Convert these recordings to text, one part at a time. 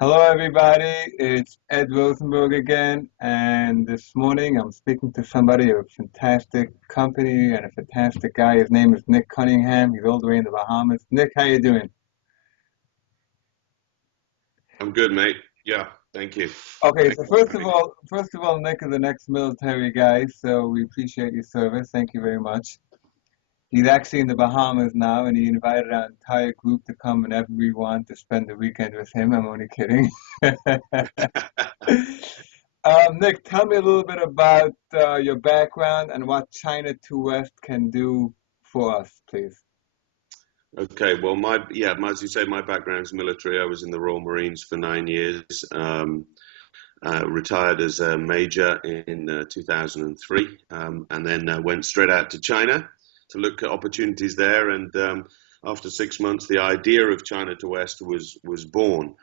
Hello, everybody. It's Ed Rosenberg again, and this morning I'm speaking to somebody, a fantastic company and a fantastic guy. His name is Nick Cunningham. He's all the way in the Bahamas. Nick, how you doing? I'm good, mate. Yeah, thank you. Okay, Thanks so for having me. first of all, Nick is an ex-military guy, so we appreciate your service. Thank you very much. He's actually in the Bahamas now, and he invited our entire group to come whenever we want to spend the weekend with him. I'm only kidding. Nick, tell me a little bit about your background and what China2West can do for us, please. Okay, well, as you say, my background is military. I was in the Royal Marines for 9 years. Retired as a major in 2003, and then went straight out to China to look at opportunities there. And after 6 months, the idea of China to West was born.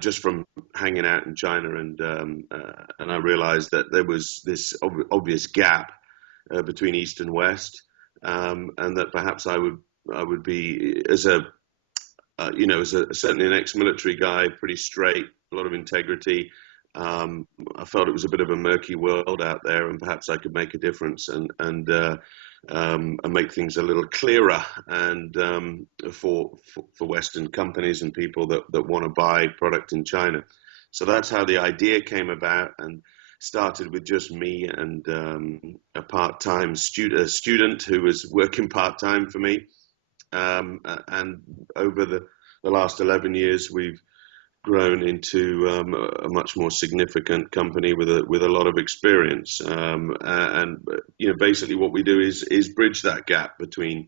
Just from hanging out in China, and I realized that there was this obvious gap between East and West, and that perhaps I would be as a as a certainly an ex-military guy, pretty straight, a lot of integrity. I felt it was a bit of a murky world out there, and perhaps I could make a difference and make things a little clearer and for Western companies and people that want to buy product in China. So that's how the idea came about, and started with just me and a part-time student who was working part-time for me. And over the last 11 years, we've grown into a much more significant company with a lot of experience. And basically, what we do is bridge that gap between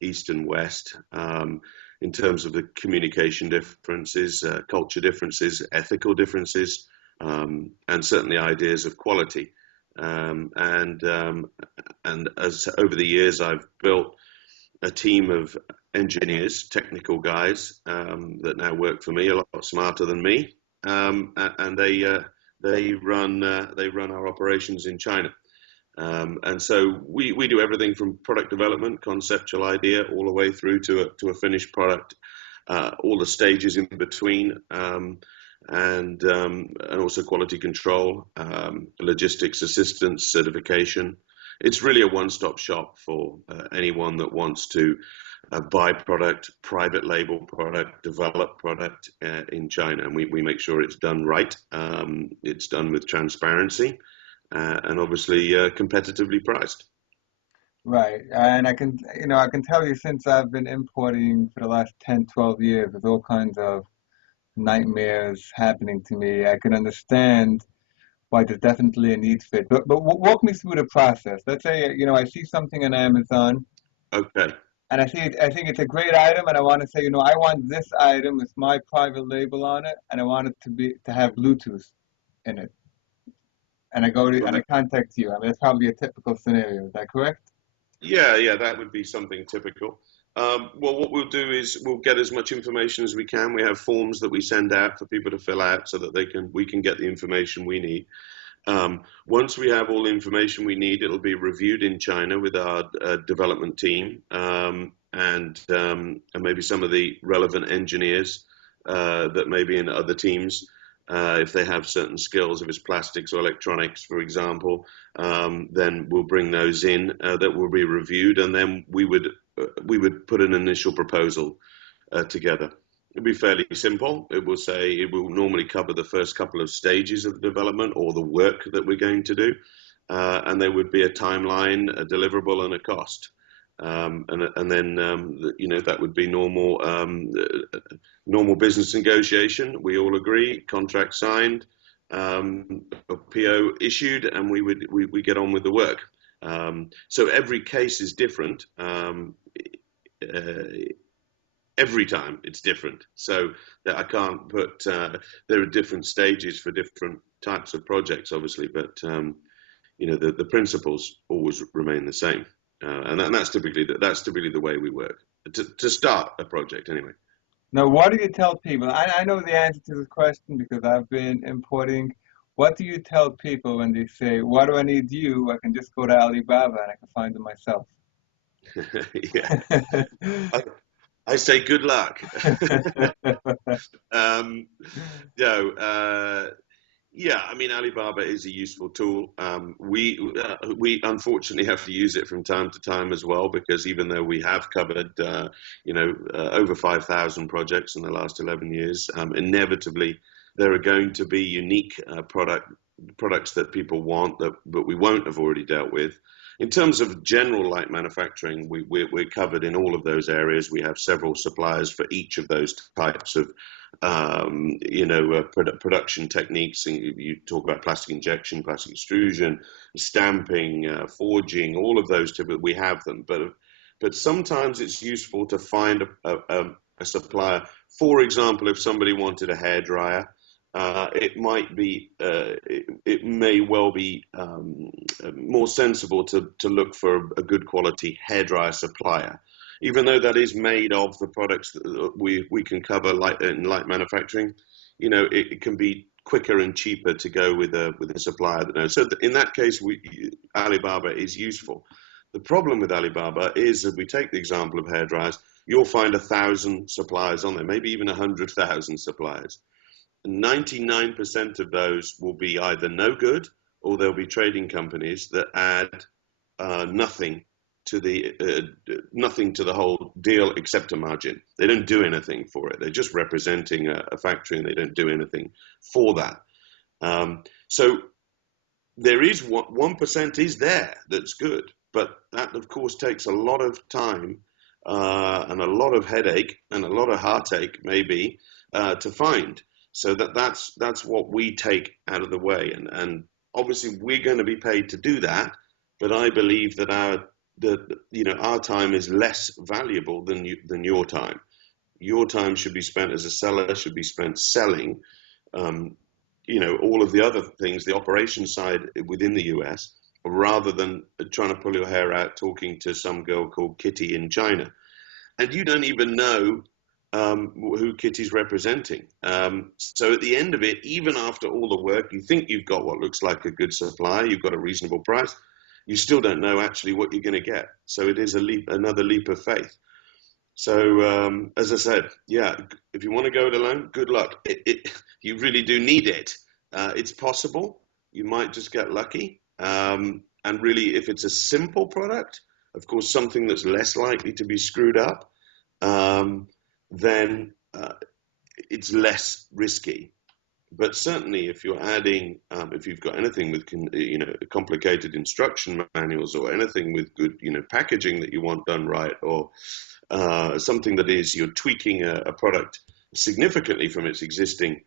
East and West, in terms of the communication differences, culture differences, ethical differences, and certainly ideas of quality. And as over the years, I've built a team of engineers, technical guys, that now work for me, a lot smarter than me, and they run our operations in China. And so we do everything from product development, conceptual idea, all the way through to a finished product, all the stages in between, and also quality control, logistics assistance, certification. It's really a one-stop shop for anyone that wants to buy product, private label product, develop product in China, and we make sure it's done right. It's done with transparency, and obviously competitively priced. Right. And I can tell you since I've been importing for the last 10, 12 years, there's all kinds of nightmares happening to me. I can understand why there's definitely a need fit. But walk me through the process. Let's say, I see something on Amazon Okay. and I think it's a great item, and I want to say, I want this item with my private label on it, and I want it to have Bluetooth in it. And I Right. contact you. I mean, that's probably a typical scenario. Is that correct? Yeah, that would be something typical. Well, what we'll do is we'll get as much information as we can. We have forms that we send out for people to fill out so that we can get the information we need. Once we have all the information we need, it'll be reviewed in China with our development team, and maybe some of the relevant engineers that may be in other teams, if they have certain skills, if it's plastics or electronics, for example, then we'll bring those in, that will be reviewed, and then we would put an initial proposal together. It'll be fairly simple. It will normally cover the first couple of stages of the development or the work that we're going to do, and there would be a timeline, a deliverable, and a cost. And then that would be normal business negotiation. We all agree, contract signed, a PO issued, and we get on with the work. So every case is different. Every time it's different, so that I can't put. There are different stages for different types of projects, obviously, but the principles always remain the same, and that's typically the way we work to start a project anyway. Now, what do you tell people? I know the answer to this question because I've been importing. What do you tell people when they say, "What do I need you? I can just go to Alibaba and I can find them myself." Yeah, I, I say good luck. um, no, yeah, I mean, Alibaba is a useful tool. We unfortunately have to use it from time to time as well, because even though we have covered over 5,000 projects in the last 11 years, inevitably there are going to be unique products that people want but we won't have already dealt with. In terms of general light manufacturing, we're covered in all of those areas. We have several suppliers for each of those types of production techniques. You talk about plastic injection, plastic extrusion, stamping, forging, all of those. We have them, but sometimes it's useful to find a supplier. For example, if somebody wanted a hairdryer, it may well be more sensible to look for a good quality hairdryer supplier, even though that is made of the products that we can cover in light manufacturing. It can be quicker and cheaper to go with a supplier that knows. So in that case, Alibaba is useful. The problem with Alibaba is, if we take the example of hairdryers, you'll find 1,000 suppliers on there, maybe even 100,000 suppliers. 99% of those will be either no good, or there'll be trading companies that add nothing to the whole deal except a margin. They don't do anything for it. They're just representing a factory, and they don't do anything for that. So there is 1% is there that's good, but that of course takes a lot of time and a lot of headache and a lot of heartache maybe to find. So that's what we take out of the way, and obviously we're going to be paid to do that. But I believe that our time is less valuable than your time. Your time should be spent as a seller, should be spent selling, all of the other things, the operation side within the US, rather than trying to pull your hair out talking to some girl called Kitty in China. And you don't even know who Kitty's representing. So at the end of it, even after all the work, you think you've got what looks like a good supplier, you've got a reasonable price, you still don't know actually what you're going to get. So it is another leap of faith. So as I said, yeah, if you want to go it alone, good luck. You really do need it. It's possible. You might just get lucky. And really, if it's a simple product, of course, something that's less likely to be screwed up, then it's less risky. But certainly, if you're adding, if you've got anything with complicated instruction manuals, or anything with good packaging that you want done right, or something that is you're tweaking a product significantly from its existing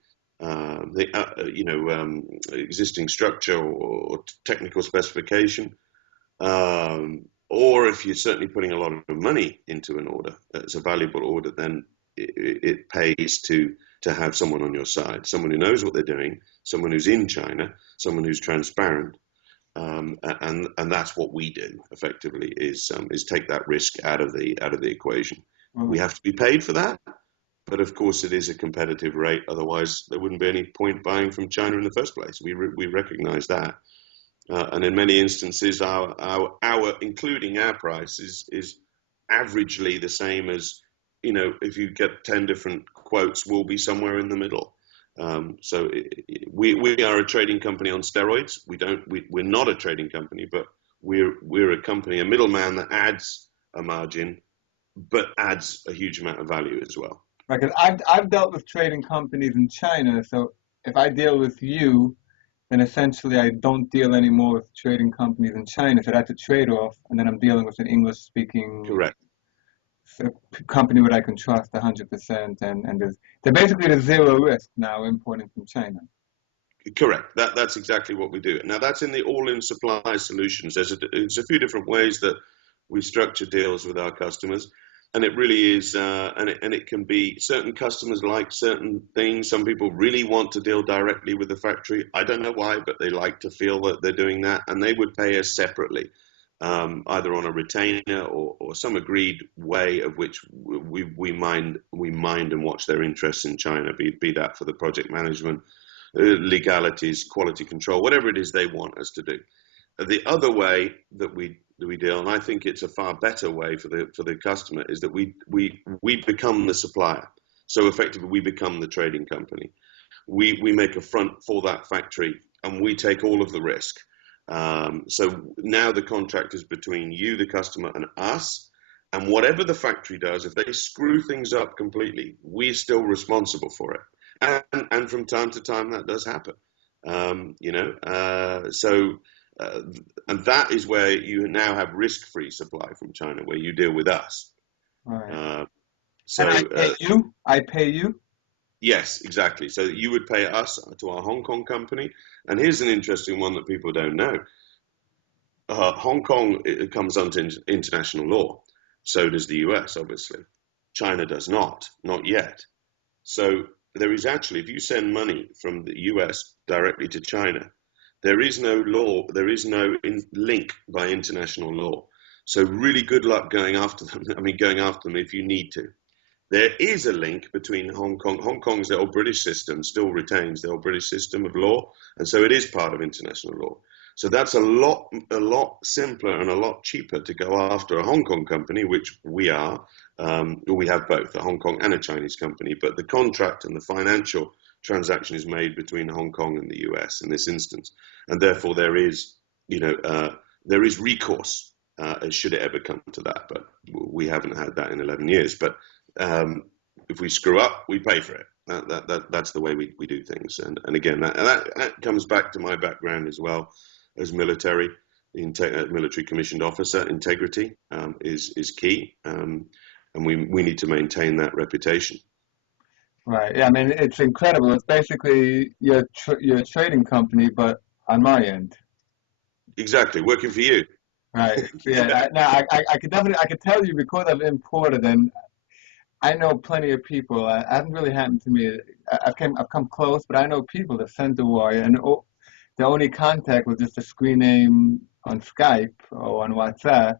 existing structure or technical specification, or if you're certainly putting a lot of money into an order, it's a valuable order, then it pays to have someone on your side, someone who knows what they're doing, someone who's in China, someone who's transparent, and that's what we do effectively, is take that risk out of the equation. We have to be paid for that, but of course it is a competitive rate. Otherwise, there wouldn't be any point buying from China in the first place. We recognise that, and in many instances, our including our price is averagely the same as, if you get 10 different quotes, we'll be somewhere in the middle. So we are a trading company on steroids. We're not a trading company, but we're a company, a middleman that adds a margin, but adds a huge amount of value as well. Right, because I've dealt with trading companies in China, so if I deal with you, then essentially I don't deal anymore with trading companies in China. So that's a trade-off, and then I'm dealing with an English-speaking Correct. company that I can trust 100%, and they're basically the zero risk now importing from China. Correct. That's exactly what we do. Now that's in the all-in supply solutions. There's a few different ways that we structure deals with our customers, and it really is, and it can be, certain customers like certain things. Some people really want to deal directly with the factory. I don't know why, but they like to feel that they're doing that, and they would pay us separately, either on a retainer or some agreed way of which we mind and watch their interests in China, be that for the project management, legalities, quality control, whatever it is they want us to do. The other way that we deal, and I think it's a far better way for the customer, is that we become the supplier. So effectively, we become the trading company. We make a front for that factory, and we take all of the risk. So now the contract is between you, the customer, and us. And whatever the factory does, if they screw things up completely, we're still responsible for it. And from time to time, that does happen. You know, and that is where you now have risk-free supply from China, where you deal with us. Right. Uh, And I so pay you? I pay you? yes, exactly. So you would pay us to our Hong Kong company. And here's an interesting one that people don't know. Hong Kong, it comes under international law. So does the US, obviously. China does not yet. So there is actually, if you send money from the US directly to China, there is no law, there is no link by international law. So really good luck going after them. I mean, going after them if you need to. There is a link between Hong Kong. Hong Kong's the old British system still retains the old British system of law, and so it is part of international law. So that's a lot simpler and a lot cheaper to go after a Hong Kong company, which we are. We have both a Hong Kong and a Chinese company, but the contract and the financial transaction is made between Hong Kong and the US in this instance, and therefore there is recourse should it ever come to that. But we haven't had that in 11 years. But if we screw up, we pay for it. That's the way we do things. And again, that comes back to my background as well as military. Military commissioned officer integrity is key, and we need to maintain that reputation. Right. Yeah, I mean, it's incredible. It's basically your trading company, but on my end. Exactly, working for you. Right. Yeah. Yeah. I could definitely, I could tell you because I've imported and I know plenty of people. It hasn't really happened to me. I've come close, but I know people that sent the wire, and the only contact was just a screen name on Skype or on WhatsApp.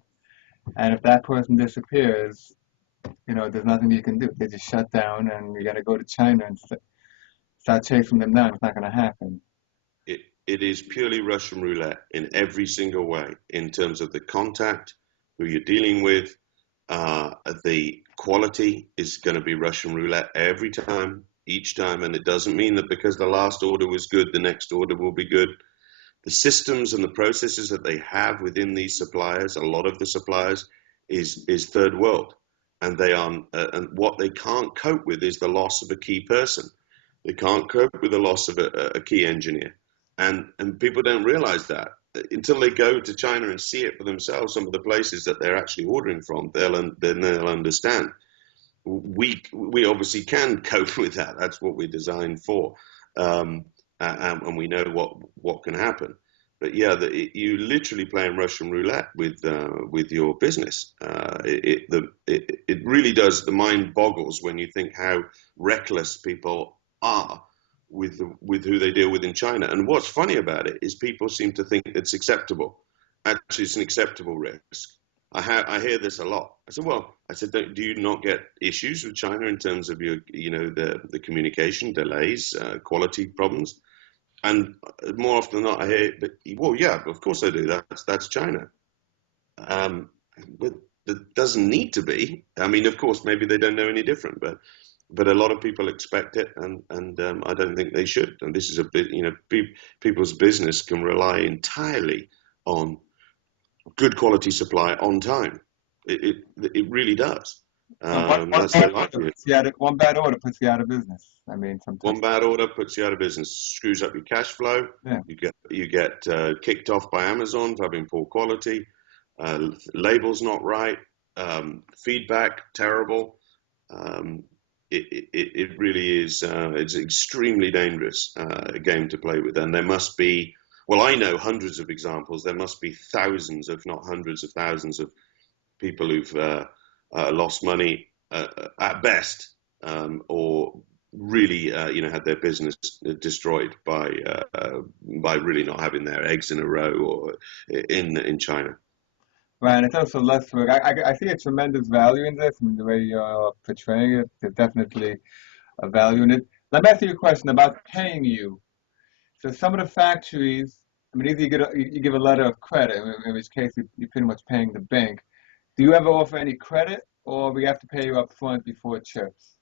And if that person disappears, there's nothing you can do. They just shut down, and you got to go to China and start chasing them down. It's not going to happen. It is purely Russian roulette in every single way, in terms of the contact, who you're dealing with. The quality is going to be Russian roulette every time, each time, and it doesn't mean that because the last order was good, the next order will be good. The systems and the processes that they have within these suppliers, a lot of the suppliers, is third world, and and what they can't cope with is the loss of a key person. They can't cope with the loss of a key engineer, and people don't realize that until they go to China and see it for themselves. Some of the places that they're actually ordering from, then they'll understand. We obviously can cope with that. That's what we're designed for, and we know what can happen. But yeah, you literally playing Russian roulette with your business. It really does. The mind boggles when you think how reckless people are with who they deal with in China. And what's funny about it is people seem to think it's acceptable. Actually, it's an acceptable risk. I hear this a lot. I said, do you not get issues with China in terms of the communication delays, quality problems? And more often than not, I hear, well, yeah, of course I do. That's China. But it doesn't need to be. I mean, of course, maybe they don't know any different, but a lot of people expect it, and I don't think they should. And this is a bit, people's business can rely entirely on good quality supply on time. It really does. That's their livelihood. One bad order puts you out of business. I mean, sometimes. One bad order puts you out of business, screws up your cash flow. Yeah. You get kicked off by Amazon for having poor quality, labels not right, feedback terrible. It really is. It's extremely dangerous a game to play with, and there must be. Well, I know hundreds of examples. There must be thousands, if not hundreds of thousands, of people who've lost money at best, or really, had their business destroyed by really not having their eggs in a row, or in China. Right, and it's also less work. I see a tremendous value in this, and the way you're portraying it. There's definitely a value in it. Let me ask you a question about paying you. So some of the factories, I mean, either you give a letter of credit, in which case you're pretty much paying the bank. Do you ever offer any credit, or we have to pay you up front before it chips?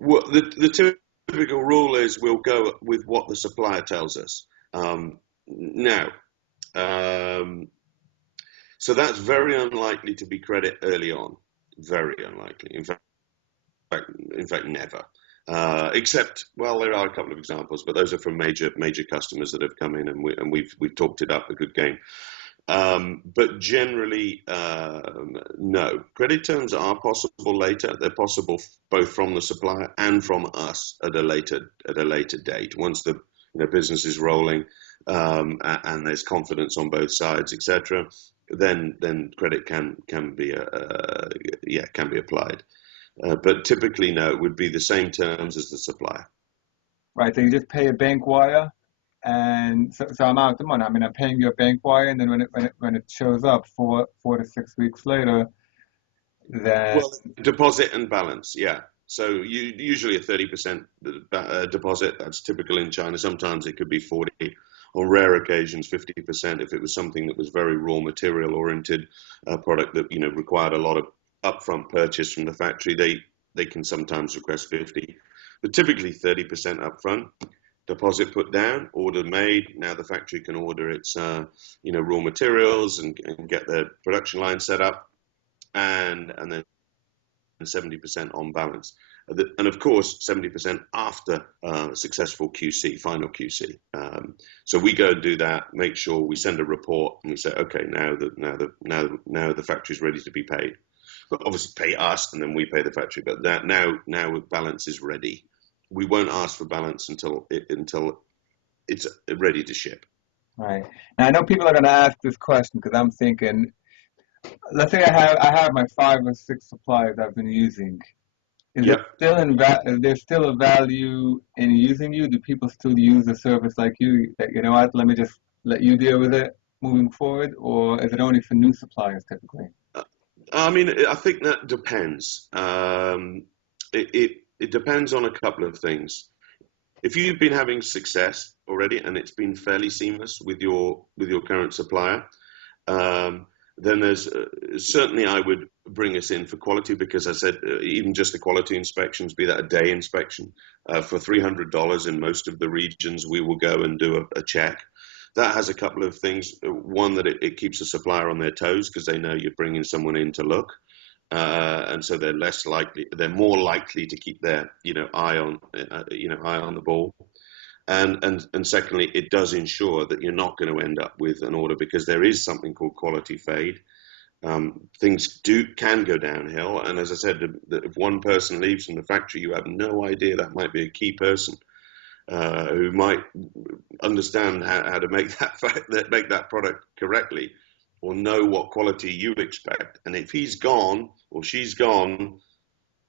Well, the typical rule is we'll go with what the supplier tells us. Now, um, so that's very unlikely to be credit early on. Very unlikely. In fact, never. Except, well, there are a couple of examples, but those are from major customers that have come in, and we've talked it up a good game. But generally, no. Credit terms are possible later. They're possible both from the supplier and from us at a later date. Once the business is rolling, and there's confidence on both sides, etc., then credit can be can be applied. But typically, no, it would be the same terms as the supplier. Right, so you just pay a bank wire, and so I'm out the money. I mean, I'm paying you a bank wire, and then when it shows up 4 to 6 weeks later, then Well, deposit and balance, yeah. So usually a 30% deposit. That's typical in China. Sometimes it could be 40, on rare occasions 50% if it was something that was very raw material oriented, product that required a lot of upfront purchase from the factory. They can sometimes request 50, but typically 30% upfront. Deposit put down, order made. Now the factory can order its raw materials and get the production line set up, and then 70% on balance. And of course, 70% after successful QC, final QC. So we go and do that, make sure we send a report, and we say, okay, now the factory's ready to be paid. But obviously, pay us, and then we pay the factory. But that now balance is ready. We won't ask for balance until it's ready to ship. right. Now I know people are going to ask this question because I'm thinking, let's say I have my 5 or 6 suppliers I've been using. Yep. Is there still a value in using you? Do people still use a service like you? That you know what? Let me just let you deal with it moving forward, or is it only for new suppliers typically? I mean, I think that depends. It depends on a couple of things. If you've been having success already and it's been fairly seamless with your current supplier, then there's certainly I would bring us in for quality, because I said even just the quality inspections, be that a day inspection, for $300 in most of the regions, we will go and do a check. That has a couple of things. One, that it keeps the supplier on their toes because they know you're bringing someone in to look, and so they're more likely to keep their eye on the ball. And secondly, it does ensure that you're not going to end up with an order, because there is something called quality fade. Things can go downhill, and as I said, if one person leaves from the factory, you have no idea. That might be a key person who might understand how to make that product correctly, or know what quality you expect. And if he's gone or she's gone,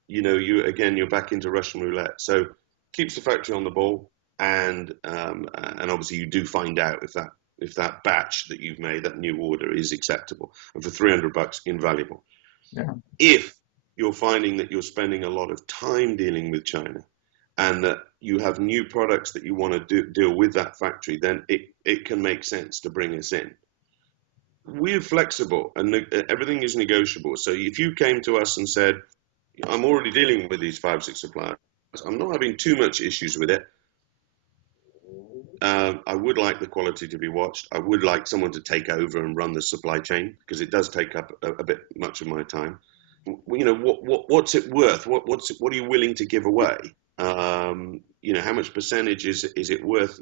you're back into Russian roulette. So keeps the factory on the ball. And obviously you do find out if that batch that you've made, that new order, is acceptable, and for $300 invaluable. Yeah. If you're finding that you're spending a lot of time dealing with China, and that you have new products that you want to deal with that factory, then it can make sense to bring us in. We're flexible, and everything is negotiable. So if you came to us and said, I'm already dealing with these 5, 6 suppliers, I'm not having too much issues with it, I would like the quality to be watched. I would like someone to take over and run the supply chain, because it does take up a bit much of my time. What's it worth? What are you willing to give away? How much percentage is it worth?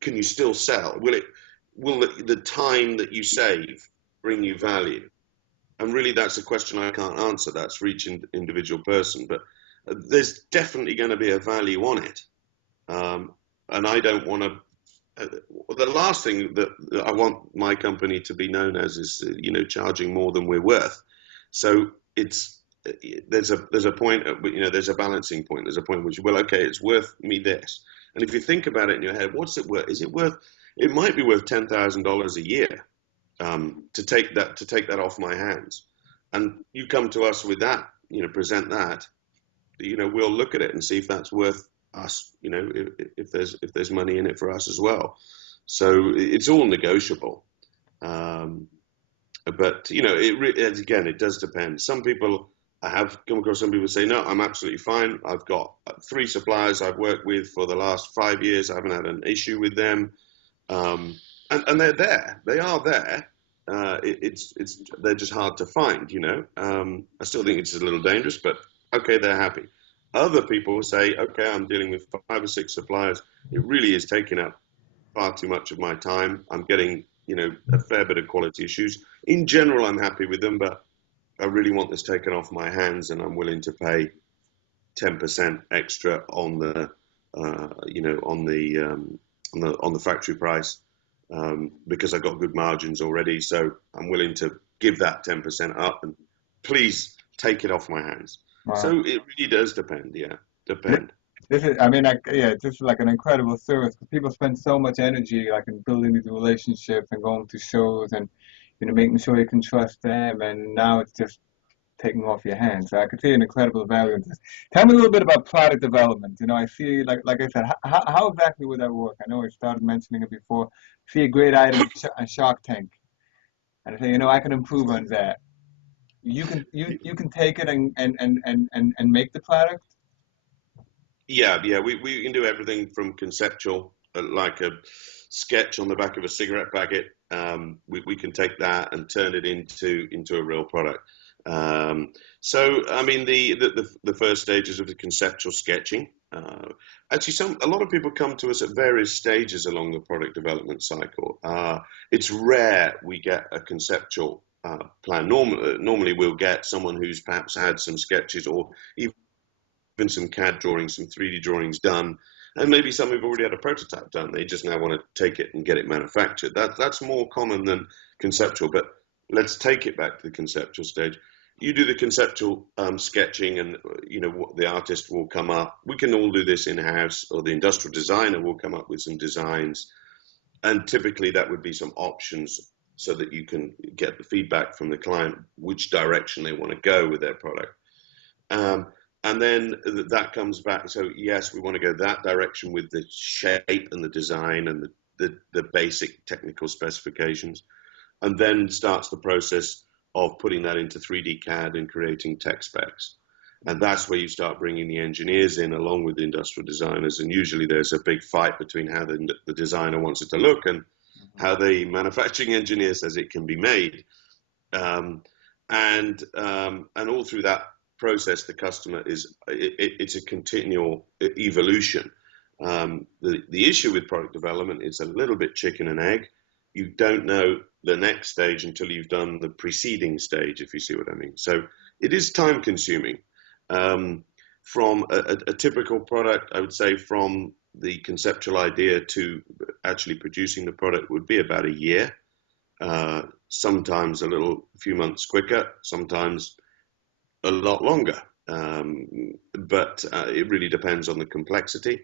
Can you still sell? Will the time that you save bring you value? And really, that's a question I can't answer. That's for each individual person. But there's definitely going to be a value on it. And I don't want to. The last thing that I want my company to be known as is, charging more than we're worth. So there's a point, there's a balancing point. There's a point which, well, okay, it's worth me this. And if you think about it in your head, what's it worth? It might be worth $10,000 a year, to take that off my hands. And you come to us with that, present that, we'll look at it and see if that's worth us, if there's money in it for us as well. So it's all negotiable. But again, it does depend. Some people I have come across some people say, no, I'm absolutely fine. I've got 3 suppliers I've worked with for the last 5 years. I haven't had an issue with them. Um, and they're there. They are there. They're just hard to find, you know. I still think it's a little dangerous, but okay, they're happy. Other people say, okay, I'm dealing with 5 or 6 suppliers. It really is taking up far too much of my time. I'm getting, you know, a fair bit of quality issues. In general, I'm happy with them, but I really want this taken off my hands, and I'm willing to pay 10% extra on the, you know, on the factory price, because I got good margins already. So I'm willing to give that 10% up, and please take it off my hands. Wow. So it really does depend. Yeah, depend. This is, I mean, like, yeah, this is like an incredible service because people spend so much energy, like, in building these relationships and going to shows and, making sure you can trust them. And now it's just taking off your hands. So I could see an incredible value in this. Tell me a little bit about product development. I see, like I said, how exactly would that work? I know I started mentioning it before. See a great item on Shark Tank, and I say, I can improve on that. You can take it and make the product. Yeah, yeah. We can do everything from conceptual, like a sketch on the back of a cigarette packet. We can take that and turn it into a real product. So, I mean, the first stages of the conceptual sketching. Actually, a lot of people come to us at various stages along the product development cycle. It's rare we get a conceptual plan. Normally, we'll get someone who's perhaps had some sketches or even some CAD drawings, some 3D drawings done, and maybe some who've already had a prototype done. They just now want to take it and get it manufactured. That's more common than conceptual, but let's take it back to the conceptual stage. You do the conceptual sketching, and the artist will come up. We can all do this in house, or the industrial designer will come up with some designs, and typically that would be some options so that you can get the feedback from the client which direction they want to go with their product. And then that comes back. So yes, we want to go that direction with the shape and the design and the basic technical specifications, and then starts the process of putting that into 3D CAD and creating tech specs. And that's where you start bringing the engineers in along with the industrial designers. And usually there's a big fight between how the designer wants it to look and how the manufacturing engineer says it can be made. And all through that process, the customer it's a continual evolution. The issue with product development is a little bit chicken and egg. You don't know the next stage until you've done the preceding stage, if you see what I mean. So it is time consuming. From a typical product, I would say from the conceptual idea to actually producing the product would be about a year. Sometimes a few months quicker, sometimes a lot longer. But it really depends on the complexity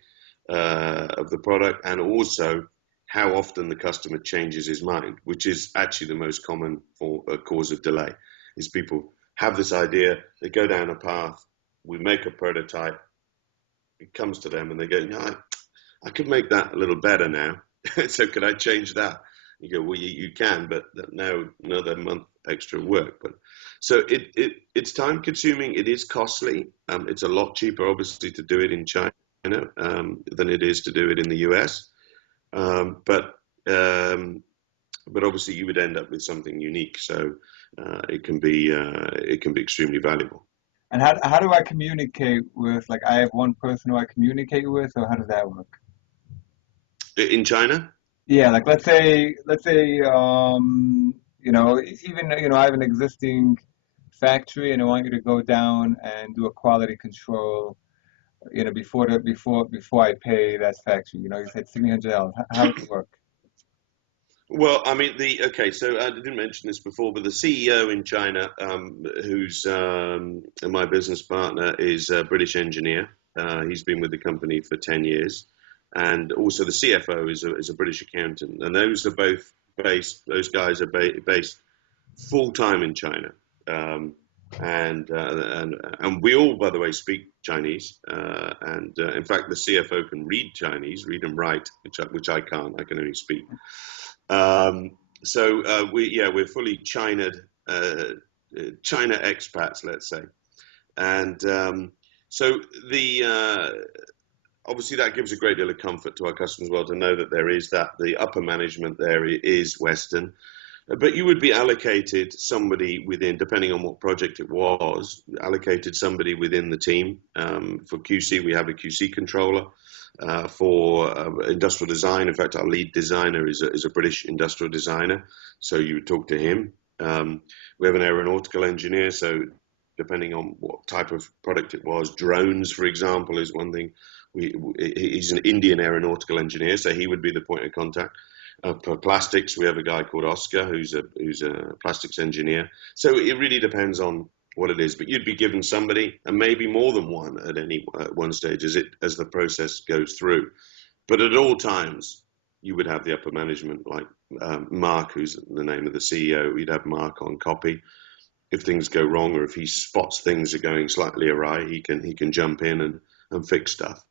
of the product, and also how often the customer changes his mind, which is actually the most common cause of delay. Is people have this idea, they go down a path, we make a prototype, it comes to them and they go, no, I could make that a little better now. So could I change that? You go, well, you can, but now another month extra work. But so it's time consuming. It is costly. It's a lot cheaper, obviously, to do it in China than it is to do it in the US. But obviously, you would end up with something unique. So it can be extremely valuable. And how do I communicate with, like, I have one person who I communicate with, or how does that work? In China? Yeah, like, let's say even I have an existing factory and I want you to go down and do a quality control, before I pay that factory. You said $300. How does it work? Well, I mean, okay, so I didn't mention this before, but the CEO in China, who's my business partner, is a British engineer. He's been with the company for 10 years. And also the CFO is a British accountant. And those guys are based full time in China. And we all, by the way, speak Chinese. And in fact, the CFO can read Chinese, read and write, which I can't. I can only speak. So we're fully China expats, let's say. And so obviously that gives a great deal of comfort to our customers as well to know that there is that the upper management there is Western. But you would be allocated somebody within, depending on what project it was, allocated somebody within the team. For QC, we have a QC controller. For industrial design, in fact, our lead designer is a British industrial designer, so you would talk to him. We have an aeronautical engineer, so depending on what type of product it was, drones, for example, is one thing. He's an Indian aeronautical engineer, so he would be the point of contact. For plastics, we have a guy called Oscar, who's a plastics engineer. So it really depends on what it is, but you'd be given somebody, and maybe more than one at one stage as the process goes through. But at all times, you would have the upper management, like Mark, who's the name of the CEO. You'd have Mark on copy. If things go wrong, or if he spots things are going slightly awry, he can jump in and fix stuff.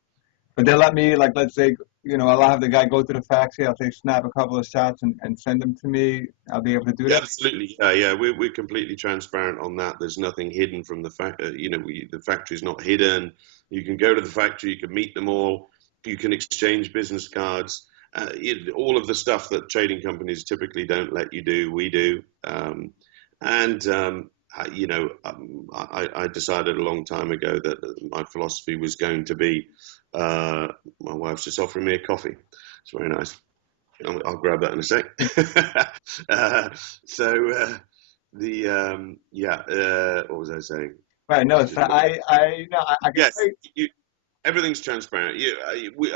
But they'll let me, like, let's say, I'll have the guy go to the factory. I'll say, snap a couple of shots and send them to me. I'll be able to do Yeah, that. absolutely. Yeah, we're completely transparent on that. There's nothing hidden from the fact. The factory's not hidden. You can go to the factory. You can meet them all. You can exchange business cards. All of the stuff that trading companies typically don't let you do, we do. I decided a long time ago that my philosophy was going to be. My wife's just offering me a coffee. It's very nice. I'll grab that in a sec. What was I saying? Right. No, so I can Yes, say, everything's transparent.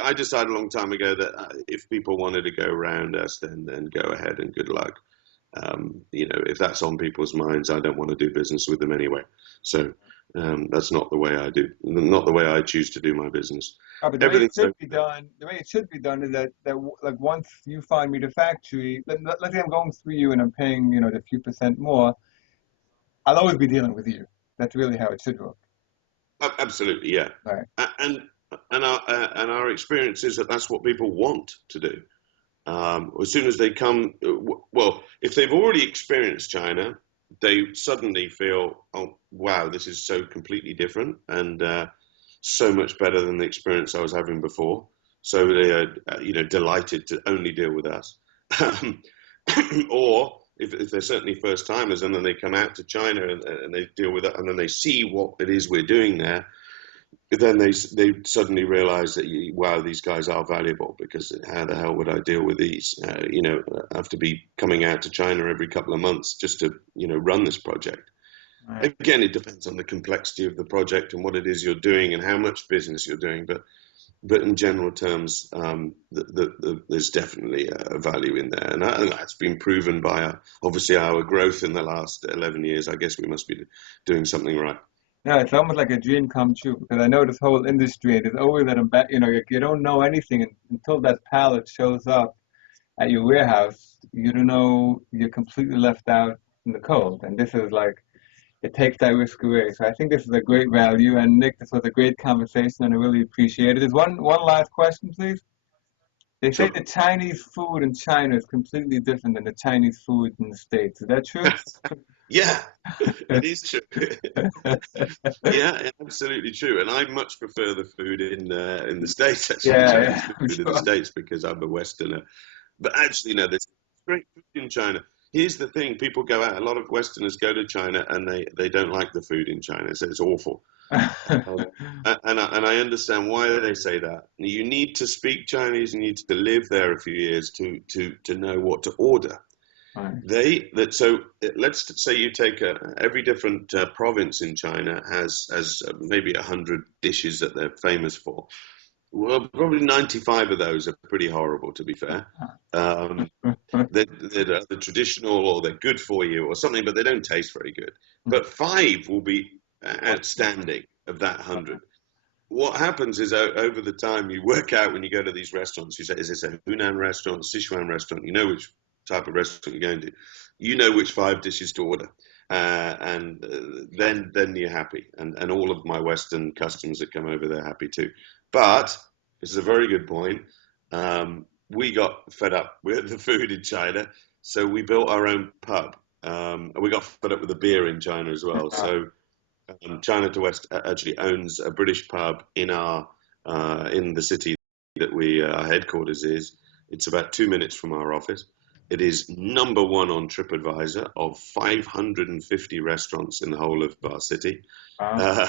I decided a long time ago that if people wanted to go around us, then go ahead and good luck. If that's on people's minds, I don't want to do business with them anyway. So that's not the way not the way I choose to do my business. but Everything's the way it should be done is that like once you find me the factory, let's say I'm going through you and I'm paying, the few percent more, I'll always be dealing with you. That's really how it should work. absolutely, yeah. Right. And our experience is that that's what people want to do. As soon as they come, well, if they've already experienced China, they suddenly feel, oh, wow, this is so completely different and so much better than the experience I was having before. So they are, delighted to only deal with us. Or if they're certainly first timers and then they come out to China and they deal with it and then they see what it is we're doing there, then they suddenly realize that wow, these guys are valuable, because how the hell would I deal with these? I have to be coming out to China every couple of months just to run this project. Right. Again, it depends on the complexity of the project and what it is you're doing and how much business you're doing, but in general terms, there's definitely a value in there, and that's been proven by obviously our growth in the last 11 years. I guess we must be doing something right. Yeah, it's almost like a dream come true because I know this whole industry, there's always that, you don't know anything until that pallet shows up at your warehouse. You don't know, you're completely left out in the cold. And this is like, it takes that risk away. So I think this is a great value. And Nick, this was a great conversation and I really appreciate it. There's one last question, please. They say Sure. the Chinese food in China is completely different than the Chinese food in the States. Is that true? Yeah, it is true. Yeah, absolutely true. And I much prefer the food in the States, actually, Yeah, Chinese yeah, I'm food in the sure. States, because I'm a Westerner. But actually, no, there's great food in China. Here's the thing: people go out. A lot of Westerners go to China, and they don't like the food in China. So it's awful. Um, and I understand why they say that. You need to speak Chinese. You need to live there a few years to know what to order. Right. So let's say you take every different province in China has maybe 100 dishes that they're famous for. Well, probably 95 of those are pretty horrible, to be fair. Um, they're either traditional or they're good for you or something, but they don't taste very good. But five will be outstanding of that 100. What happens is over the time you work out when you go to these restaurants, you say, is this a Hunan restaurant, Sichuan restaurant? You know which type of restaurant you're going to. You know which 5 dishes to order. And then you're happy. And all of my Western customers that come over, they're happy too. But this is a very good point. We got fed up with the food in China, so we built our own pub. And we got fed up with the beer in China as well. So China2West actually owns a British pub in the city that our headquarters is. It's about 2 minutes from our office. It is number one on TripAdvisor of 550 restaurants in the whole of our city. Wow.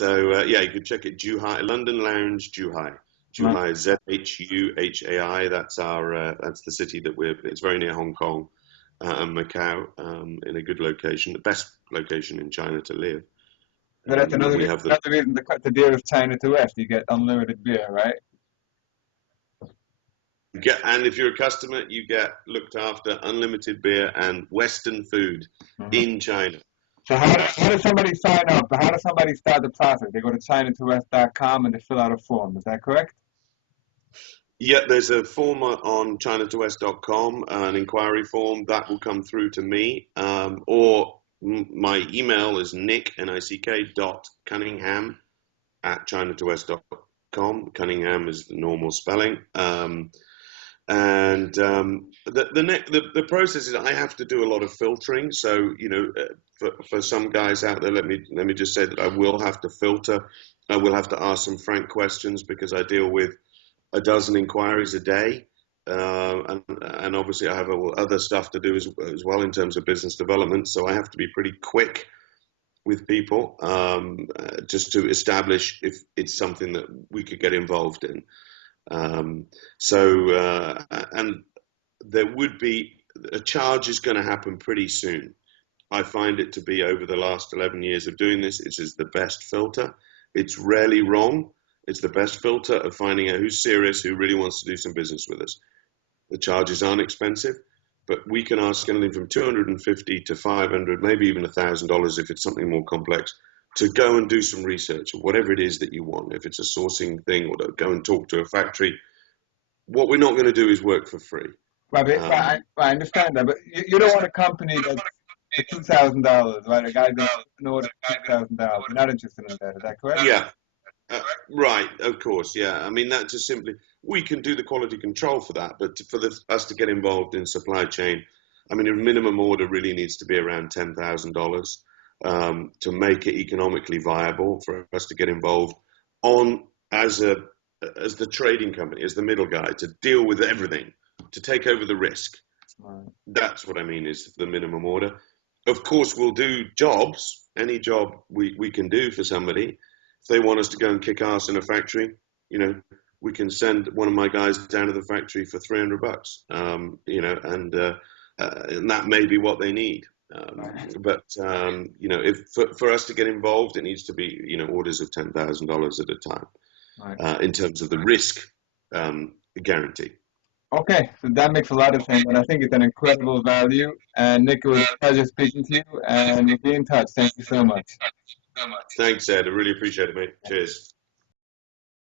Uh, yeah, you can check it. Zhuhai London Lounge, Zhuhai. Nice. Zhuhai, Zhuhai. That's the city that we're. It's very near Hong Kong and Macau, in a good location, the best location in China to live. So that's And we have the another reason to cut the deal with China2West. You get unlimited beer, right? and if you're a customer, you get looked after, unlimited beer and Western food Hmm. in China. So how does somebody sign up? How does somebody start the process? They go to China2West.com and they fill out a form. Is that correct? Yeah, there's a form on China2West.com, an inquiry form that will come through to me, or my email is nick.cunningham at China2West.com. Cunningham is the normal spelling. And the process is I have to do a lot of filtering. So for some guys out there, let me just say that I will have to filter. I will have to ask some frank questions because I deal with a dozen inquiries a day, and obviously I have other stuff to do as well in terms of business development. So I have to be pretty quick with people, just to establish if it's something that we could get involved in. Um, and there would be a charge is going to happen pretty soon. I find it to be over the last 11 years of doing this, it is the best filter. It's rarely wrong. It's the best filter of finding out who's serious, who really wants to do some business with us. The charges aren't expensive, but we can ask anything from 250 to 500, maybe even $1,000 if it's something more complex, to go and do some research, whatever it is that you want. If it's a sourcing thing, or to go and talk to a factory, what we're not going to do is work for free. Right, but I understand that, but you don't want a company that's for $2,000, right? A guy that's an order for $2,000. You're not interested in that. Is that correct? Yeah, right, of course, yeah. I mean, that just simply, we can do the quality control for that, but us to get involved in supply chain, I mean, a minimum order really needs to be around $10,000 to make it economically viable for us to get involved on as the trading company, as the middle guy, to deal with everything, to take over the risk. Right. That's what I mean is the minimum order. Of course, we'll do jobs, any job we can do for somebody. If they want us to go and kick ass in a factory, we can send one of my guys down to the factory for $300, and that may be what they need. Right. If for us to get involved, it needs to be, orders of $10,000 at a time, Right. in terms of the risk guarantee. Okay, so that makes a lot of sense, and I think it's an incredible value. And Nick, it was a pleasure speaking to you, and we'll be in touch. Thank you so much. Thanks, Ed. I really appreciate it, mate. Cheers.